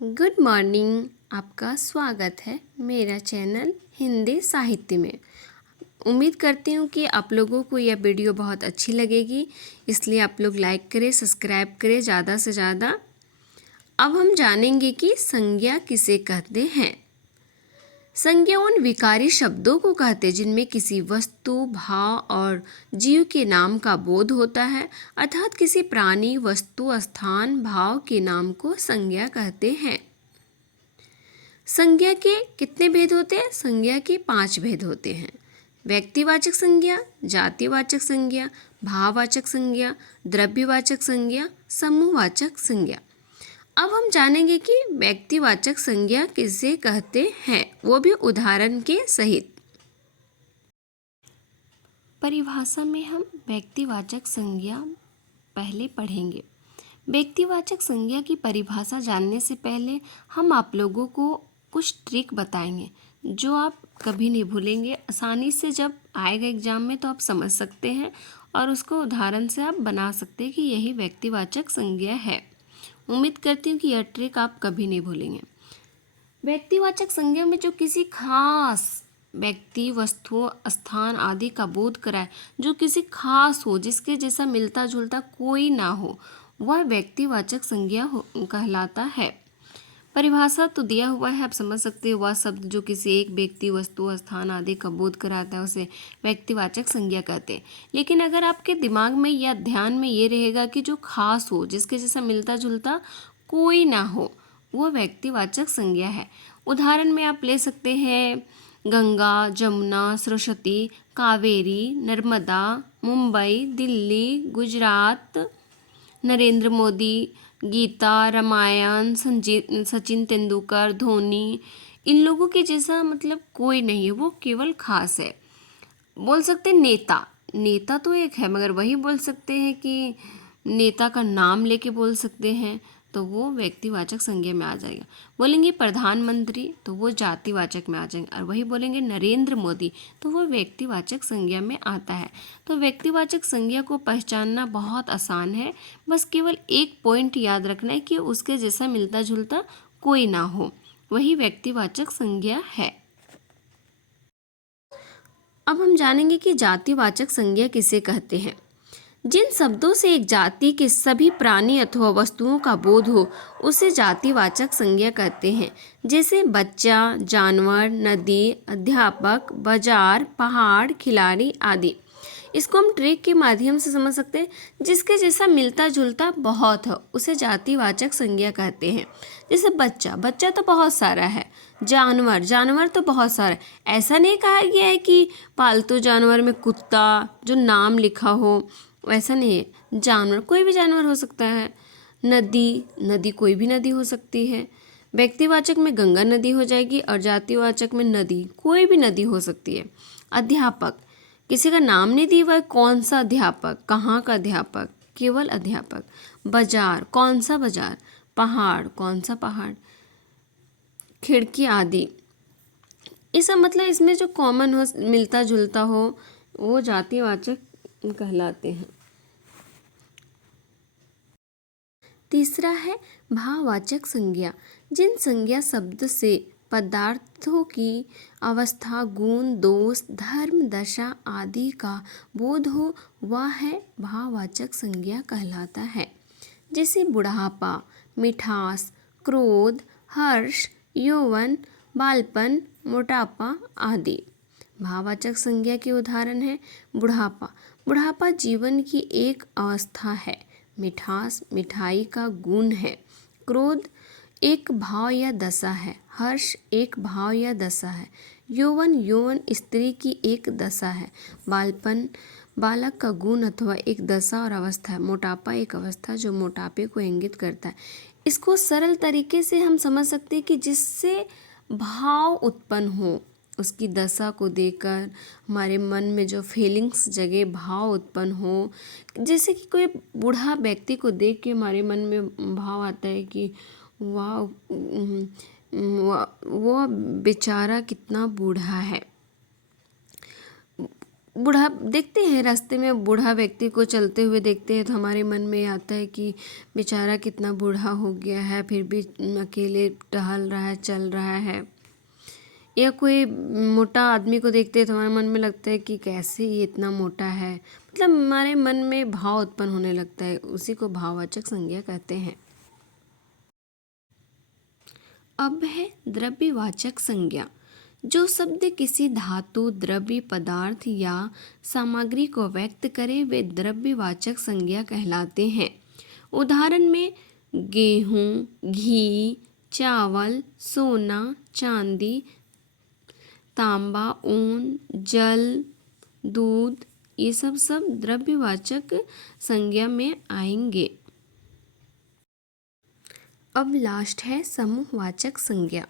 Good morning. आपका स्वागत है मेरा चैनल हिंदी साहित्य में। उम्मीद करती हूँ कि आप लोगों को यह वीडियो बहुत अच्छी लगेगी, इसलिए आप लोग लाइक करें, सब्सक्राइब करें ज़्यादा से ज़्यादा। अब हम जानेंगे कि संज्ञा किसे कहते हैं। संज्ञा उन विकारी शब्दों को कहते हैं जिनमें किसी वस्तु, भाव और जीव के नाम का बोध होता है, अर्थात किसी प्राणी, वस्तु, स्थान, भाव के नाम को संज्ञा कहते हैं। संज्ञा के कितने भेद होते हैं? संज्ञा के 5 भेद होते हैं। व्यक्तिवाचक संज्ञा, जातिवाचक संज्ञा, भाववाचक संज्ञा, द्रव्यवाचक संज्ञा, समूहवाचक संज्ञा। अब हम जानेंगे कि व्यक्तिवाचक संज्ञा किसे कहते हैं, वो भी उदाहरण के सहित। परिभाषा में हम व्यक्तिवाचक संज्ञा पहले पढ़ेंगे। व्यक्तिवाचक संज्ञा की परिभाषा जानने से पहले हम आप लोगों को कुछ ट्रिक बताएंगे जो आप कभी नहीं भूलेंगे। आसानी से जब आएगा एग्जाम में तो आप समझ सकते हैं और उसको उदाहरण से आप बना सकते हैं कि यही व्यक्तिवाचक संज्ञा है। उम्मीद करती हूँ कि यह ट्रिक आप कभी नहीं भूलेंगे। व्यक्तिवाचक संज्ञा में जो किसी खास व्यक्ति, वस्तु, स्थान आदि का बोध कराए, जो किसी खास हो, जिसके जैसा मिलता जुलता कोई ना हो, वह व्यक्तिवाचक संज्ञा कहलाता है। परिभाषा तो दिया हुआ है, आप समझ सकते हो। वह शब्द जो किसी एक व्यक्ति, वस्तु, स्थान आदि का बोध कराता है उसे व्यक्तिवाचक संज्ञा कहते हैं। लेकिन अगर आपके दिमाग में या ध्यान में ये रहेगा कि जो खास हो, जिसके जैसा मिलता जुलता कोई ना हो, वो व्यक्तिवाचक संज्ञा है। उदाहरण में आप ले सकते हैं गंगा, जमुना, सरस्वती, कावेरी, नर्मदा, मुंबई, दिल्ली, गुजरात, नरेंद्र मोदी, गीता, रामायण, सचिन तेंदुलकर, धोनी। इन लोगों के जैसा मतलब कोई नहीं है, वो केवल खास है। बोल सकते हैं नेता, नेता तो एक है मगर वही बोल सकते हैं कि नेता का नाम लेके बोल सकते हैं तो वो व्यक्तिवाचक संज्ञा में आ जाएगा। बोलेंगे प्रधानमंत्री तो वो जातिवाचक में आ जाएंगे, और वही बोलेंगे नरेंद्र मोदी तो वो व्यक्तिवाचक संज्ञा में आता है। तो व्यक्तिवाचक संज्ञा को पहचानना बहुत आसान है, बस केवल एक पॉइंट याद रखना है कि उसके जैसा मिलता जुलता कोई ना हो, वही व्यक्तिवाचक संज्ञा है। अब हम जानेंगे कि जातिवाचक संज्ञा किसे कहते हैं। जिन शब्दों से एक जाति के सभी प्राणी अथवा वस्तुओं का बोध हो उसे जातिवाचक संज्ञा कहते हैं। जैसे बच्चा, जानवर, नदी, अध्यापक, बाजार, पहाड़, खिलाड़ी आदि। इसको हम ट्रिक के माध्यम से समझ सकते हैं। जिसके जैसा मिलता जुलता बहुत हो उसे जातिवाचक संज्ञा कहते हैं। जैसे बच्चा, बच्चा तो बहुत सारा है। जानवर, जानवर तो बहुत सारा है। ऐसा नहीं कहा गया है कि पालतू जानवर में कुत्ता जो नाम लिखा हो, वैसा नहीं है। जानवर कोई भी जानवर हो सकता है। नदी, नदी कोई भी नदी हो सकती है। व्यक्तिवाचक में गंगा नदी हो जाएगी और जातिवाचक में नदी कोई भी नदी हो सकती है। अध्यापक, किसी का नाम नहीं दिया हुआ है, कौन सा अध्यापक, कहाँ का अध्यापक, केवल अध्यापक। बाजार, कौन सा बाजार, पहाड़, कौन सा पहाड़, खिड़की आदि। इसका मतलब इसमें जो कॉमन हो, मिलता जुलता हो, वो जातिवाचक कहलाते हैं। तीसरा है भाववाचक संज्ञा। जिन संज्ञा शब्द से पदार्थों की अवस्था, गुण, दोष, धर्म, दशा आदि का बोध हो वह है भाववाचक संज्ञा कहलाता है। जैसे बुढ़ापा, मिठास, क्रोध, हर्ष, यौवन, बालपन, मोटापा आदि। भाववाचक संज्ञा के उदाहरण है बुढ़ापा, बुढ़ापा जीवन की एक अवस्था है। मिठास, मिठाई का गुण है। क्रोध एक भाव या दशा है। हर्ष एक भाव या दशा है। यौवन, यौवन स्त्री की एक दशा है। बालपन बालक का गुण अथवा एक दशा और अवस्था है। मोटापा एक अवस्था जो मोटापे को इंगित करता है। इसको सरल तरीके से हम समझ सकते हैं कि जिससे भाव उत्पन्न हो, उसकी दशा को देखकर हमारे मन में जो फीलिंग्स जगे, भाव उत्पन्न हो। जैसे कि कोई बूढ़ा व्यक्ति को देख के हमारे मन में भाव आता है कि वाह, वो बेचारा कितना बूढ़ा है। बूढ़ा देखते हैं, रास्ते में बूढ़ा व्यक्ति को चलते हुए देखते हैं तो हमारे मन में आता है कि बेचारा कितना बूढ़ा हो गया है, फिर भी अकेले टहल रहा है, चल रहा है। या कोई मोटा आदमी को देखते हैं तो हमारे मन में लगता है कि कैसे ये इतना मोटा है। मतलब हमारे मन में भाव उत्पन्न होने लगता है, उसी को भाववाचक संज्ञा कहते हैं। अब है द्रव्यवाचक संज्ञा। जो शब्द किसी धातु, द्रव्य, पदार्थ या सामग्री को व्यक्त करे वे द्रव्यवाचक संज्ञा कहलाते हैं। उदाहरण में गेहूँ, घी, चावल, सोना, चांदी, तांबा, ऊन, जल, दूध, ये सब द्रव्यवाचक संज्ञा में आएंगे। अब लास्ट है समूहवाचक संज्ञा।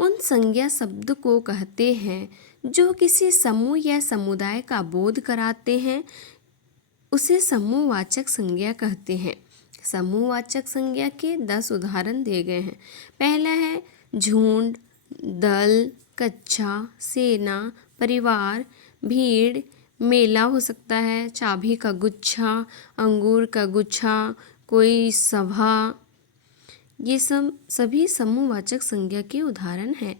उन संज्ञा शब्द को कहते हैं जो किसी समूह या समुदाय का बोध कराते हैं, उसे समूहवाचक संज्ञा कहते हैं। समूहवाचक संज्ञा के 10 उदाहरण दिए गए हैं। पहला है झुंड, दल, कक्षा, सेना, परिवार, भीड़, मेला हो सकता है, चाबी का गुच्छा, अंगूर का गुच्छा, कोई सभा। ये सब सभी समूहवाचक संज्ञा के उदाहरण हैं।